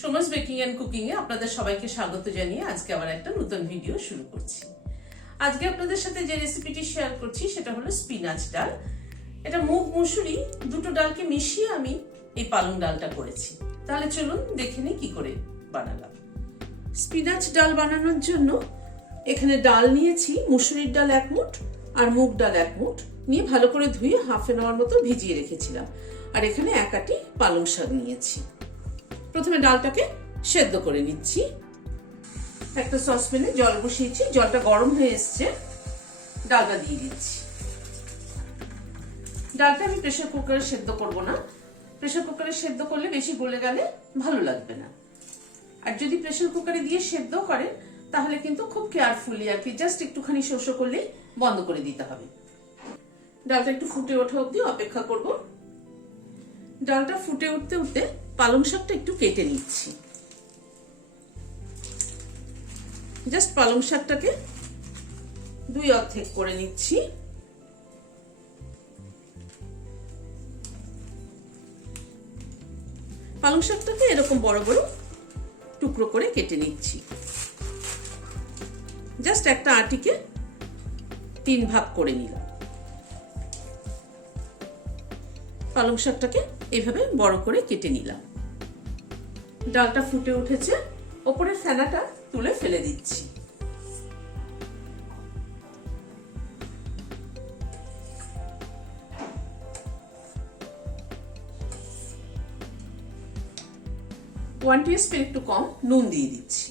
Soma's baking and cooking এ আপনাদের সবাইকে স্বাগত জানিয়ে আজকে আবার একটা নতুন ভিডিও শুরু করছি। আজকে আপনাদের সাথে যে রেসিপিটি শেয়ার করছি সেটা হলো স্পিনাচ ডাল। এটা মুগ মুসুরি দুটো ডালকে মিশিয়ে আমি এই পালং ডালটা করেছি। তাহলে চলুন দেখে নিই কি করে বানালাম। স্পিনাচ ডাল বানানোর জন্য এখানে ডাল নিয়েছি, মুসুরির ডাল 1 মুঠ আর মুগ ডাল 1 মুঠ নিয়ে ভালো করে ধুয়ে হাফ এন আওয়ার মতো ভিজিয়ে রেখেছিলাম। আর এখানে 1 আটি পালং শাক নিয়েছি। প্রথমে ডালটাকে সেদ্ধ করে নিচ্ছি। একটা সসপ্যানে জল বসিয়েছি, জলটা গরম হয়ে এসছে, ডালটা দিয়ে দিচ্ছি। ডালটা আমি প্রেসার কুকারে সেদ্ধ করব না, প্রেসার কুকারে সেদ্ধ করলে বেশি গলে গেলে ভালো লাগবে না। আর যদি প্রেসার কুকারে দিয়ে সেদ্ধ করেন তাহলে কিন্তু খুব কেয়ারফুলি আর কি জাস্ট একটুখানি শোষ করলেই বন্ধ করে দিতে হবে। ডালটা একটু ফুটে ওঠা অবধি অপেক্ষা করব। ডালটা ফুটে উঠতে উঠতে পালং শাকটা একটু কেটে নিচ্ছি। জাস্ট পালং শাকটাকে 2 অর্ধেক করে নিচ্ছি। পালং শাকটাকে এরকম বড় বড় টুকরো করে কেটে নিচ্ছি। জাস্ট একটা আটিকে 3 ভাগ করে নিলাম। পালং শাকটাকে এইভাবে বড় করে কেটে নিলাম। ডালটা ফুটে উঠেছে, ওপরের ফেনাটা তুলে ফেলে দিচ্ছি। ওয়ান টিস্পুন একটু কম নুন দিয়ে দিচ্ছি।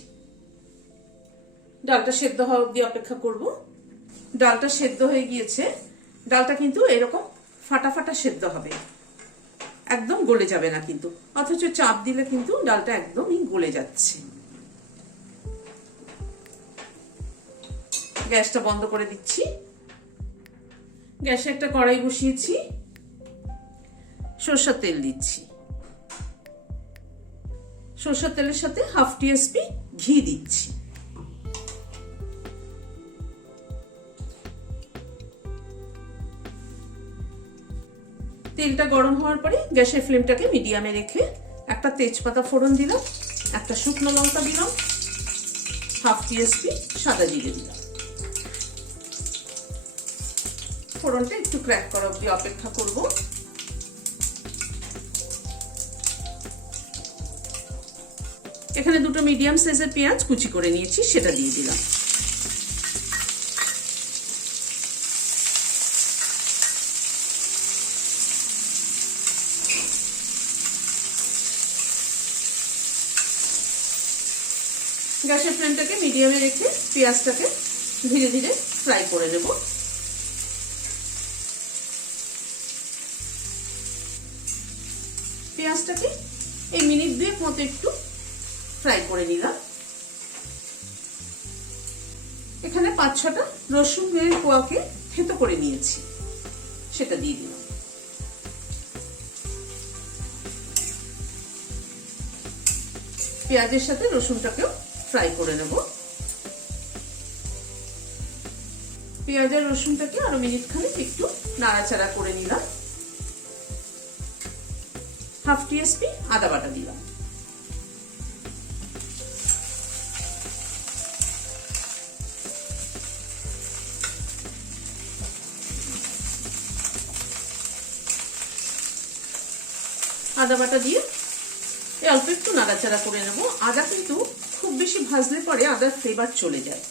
ডালটা সেদ্ধ হওয়া অবধি অপেক্ষা করব। ডালটা সেদ্ধ হয়ে গিয়েছে। ডালটা কিন্তু এরকম ফাটা ফাটা সেদ্ধ হবে, একদম গলে যাবে না কিন্তু, অথচ চাপ দিলে কিন্তু ডালটা একদমই গলে যাচ্ছে। গ্যাসটা বন্ধ করে দিচ্ছি। গ্যাসে একটা কড়াই বসিয়েছি, সরষের তেল দিচ্ছি। সরষের তেলের সাথে হাফ টিস্পুন ঘি দিচ্ছি। তেলটা গরম হওয়ার পরে গ্যাসের ফ্লেমটাকে মিডিয়ামে রেখে একটা তেজপাতা ফোড়ন দিলাম, একটা শুকনো লঙ্কা দিলাম, হাফ টিস্পুন সাদা জিরে দিলাম। ফোড়নটা একটু ক্র্যাক করা অবধি অপেক্ষা করব। এখানে 2টো মিডিয়াম সাইজের পেঁয়াজ কুচি করে নিয়েছি, সেটা দিয়ে দিলাম। গ্যাসের ফ্লেমটাকে মিডিয়ামে রেখে পেঁয়াজটাকে ধীরে ধীরে ফ্রাই করে নেব। পেঁয়াজটাকে এই মিনিট 2 মতো একটু ফ্রাই করে নিলাম। এখানে 5-6টা রসুনের কোয়াকে থেতো করে নিয়েছি, সেটা দিয়ে দিলাম। পেঁয়াজের সাথে রসুনটাকেও ফ্রাই করে নেব। পেঁয়াজ আর রসুনটাকে আরো মিনিট খানেক একটু নাড়াচাড়া করে নিলাম। হাফ টিস্পুন আদা বাটা দিলাম। আদা বাটা দিয়ে অল্প একটু নাড়াচাড়া করে নেব। আদা কিন্তু খুব বেশি ভাজলে পরে আদার ফ্লেভার চলে যায়,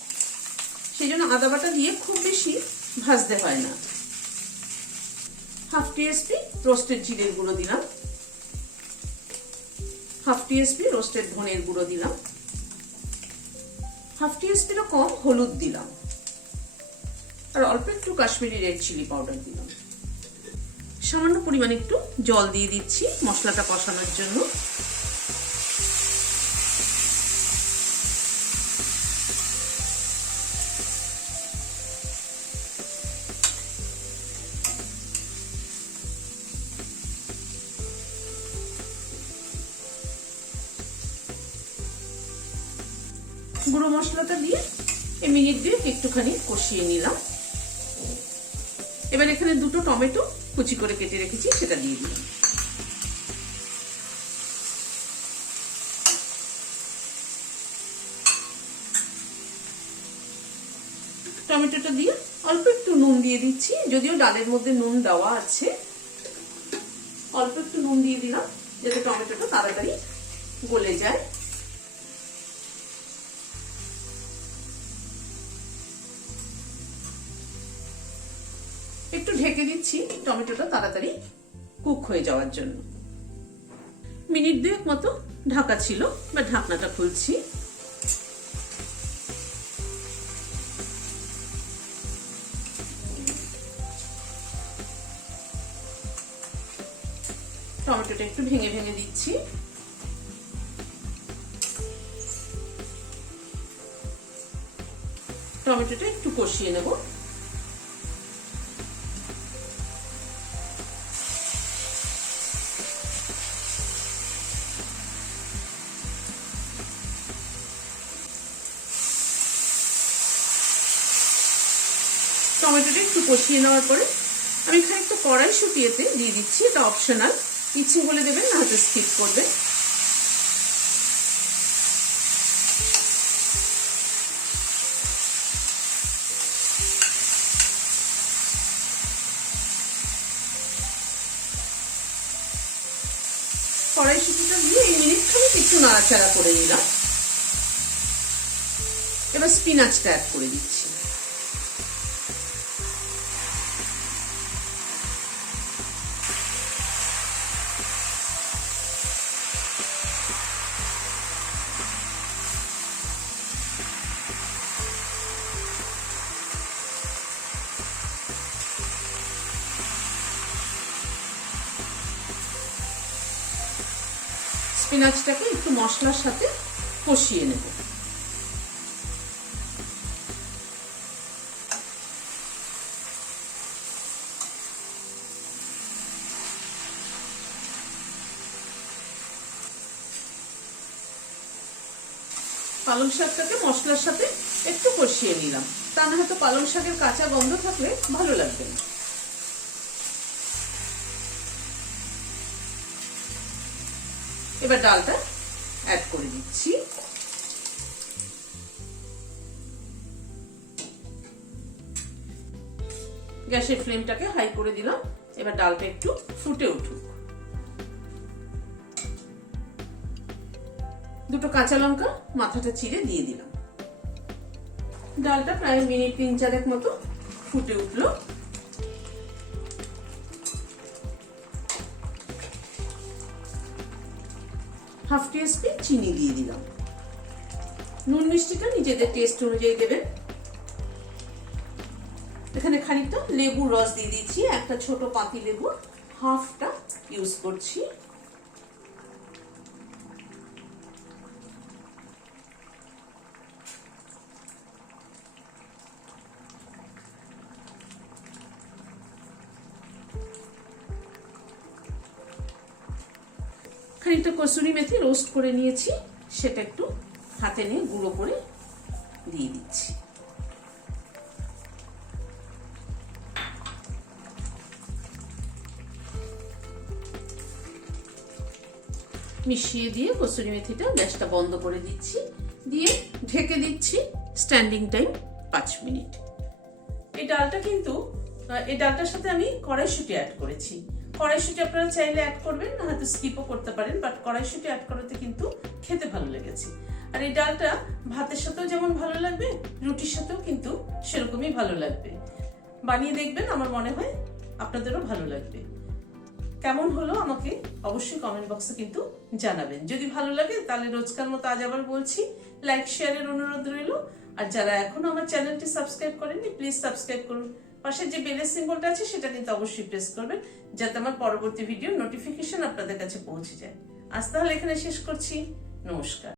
সেই জন্য আদা বাটা দিয়ে খুব বেশি ভাজতে হয় না। হাফ টিস্পুন রোস্টেড জিরের গুঁড়ো দিলাম, হাফ টিস্পুন রোস্টেড ধনের গুঁড়ো দিলাম, হাফ টিস্পুনও কম হলুদ দিলাম, আর অল্প একটু কাশ্মীরি রেড চিলি পাউডার দিলাম। সামান্য পরিমাণে একটু জল দিয়ে দিচ্ছি মশলাটা কষানোর জন্য। গুঁড়ো মশলাটা দিয়ে এই মিনিট 2 একটুখানি কষিয়ে নিলাম। এবার এখানে 2টো টমেটো কুচি করে কেটে রেখেছি, সেটা দিয়ে দিলাম। টমেটোটা দিয়ে অল্প একটু নুন দিয়ে দিচ্ছি, যদিও ডালের মধ্যে নুন দেওয়া আছে। অল্প একটু নুন দিয়ে দিলাম যাতে টমেটোটা তাড়াতাড়ি গলে যায়। একটু ঢেকে দিচ্ছি টমেটোটা তাড়াতাড়ি কুক হয়ে যাওয়ার জন্য। মিনিট 2 মতো ঢাকা ছিল, বা ঢাকনাটা খুলছি। টমেটোটা একটু ভেঙে ভেঙে দিচ্ছি। টমেটোটা একটু কষিয়ে নেব। টমেটোটা একটু কষিয়ে নেওয়ার পরে আমি খানিকটা কড়াইশুঁটি এতে দিয়ে দিচ্ছি। এটা অপশনাল, ইচ্ছে হলে দেবেন, না হয়তো স্কিপ করবেন। কড়াইশুঁটিটা দিয়ে এই মিনিট খানিক একটু নাড়াচাড়া করে নিলাম। এবার স্পিনাচটা অ্যাড করে দিচ্ছি। স্পিনাচটাকে একটু মশলার সাথে কষিয়ে নেব। পালং শাকটাকে মশলার সাথে একটু কষিয়ে নিলাম, তা না হয়তো পালং শাকের কাঁচা গন্ধ থাকলে ভালো লাগবে না। এবার ডালটা অ্যাড করে দিচ্ছি। গ্যাসের ফ্লেমটাকে হাই করে দিলাম। এবার ডালটা একটু ফুটে উঠুক। 2টো কাঁচা লঙ্কা মাথাটা চিড়ে দিয়ে দিলাম। ডালটা প্রায় মিনিট 3-4 মতো ফুটে উঠলো। হাফ টিস্পুন চিনি দিয়ে দিলাম। নুন মিষ্টিটা নিজেদের টেস্ট অনুযায়ী দেবেন। এখানে খানিকটা লেবুর রস দিয়ে দিচ্ছি। একটা ছোট পাতি লেবু হাফটা ইউজ করছি। খানিকটা কসুরি মেথি রোস্ট করে নিয়েছি, সেটা একটু হাতে নিয়ে গুঁড়ো করে দিয়ে দিচ্ছি। মিশিয়ে দিয়ে কসুরি মেথিটা গ্যাসটা বন্ধ করে দিচ্ছি, দিয়ে ঢেকে দিচ্ছি স্ট্যান্ডিং টাইম 5 মিনিট। এই ডালটার সাথে আমি কড়াইশুঁটি অ্যাড করেছি। কড়াইশুঁটি আপনারা চাইলে অ্যাড করবেন, না হয়তো স্কিপও করতে পারেন, বাট কড়াইশুঁটি অ্যাড করাতে কিন্তু খেতে ভালো লেগেছে। আর এই ডালটা ভাতের সাথেও যেমন ভালো লাগবে, রুটির সাথেও কিন্তু সেরকমই ভালো লাগবে। বানিয়ে দেখবেন, আমার মনে হয় আপনাদেরও ভালো লাগবে। কেমন হলো আমাকে অবশ্যই কমেন্ট বক্সে কিন্তু জানাবেন। যদি ভালো লাগে তাহলে রোজকার মতো আজ আবার বলছি, লাইক শেয়ারের অনুরোধ রইল। আর যারা এখনো আমার চ্যানেলটি সাবস্ক্রাইব করেননি, প্লিজ সাবস্ক্রাইব করুন। পাশে যে বেলের সিম্বলটা আছে সেটা কিন্তু অবশ্যই প্রেস করবেন, যাতে আমার পরবর্তী ভিডিওর নোটিফিকেশন আপনাদের কাছে পৌঁছে যায়। আজ তাহলে এখানে শেষ করছি। নমস্কার।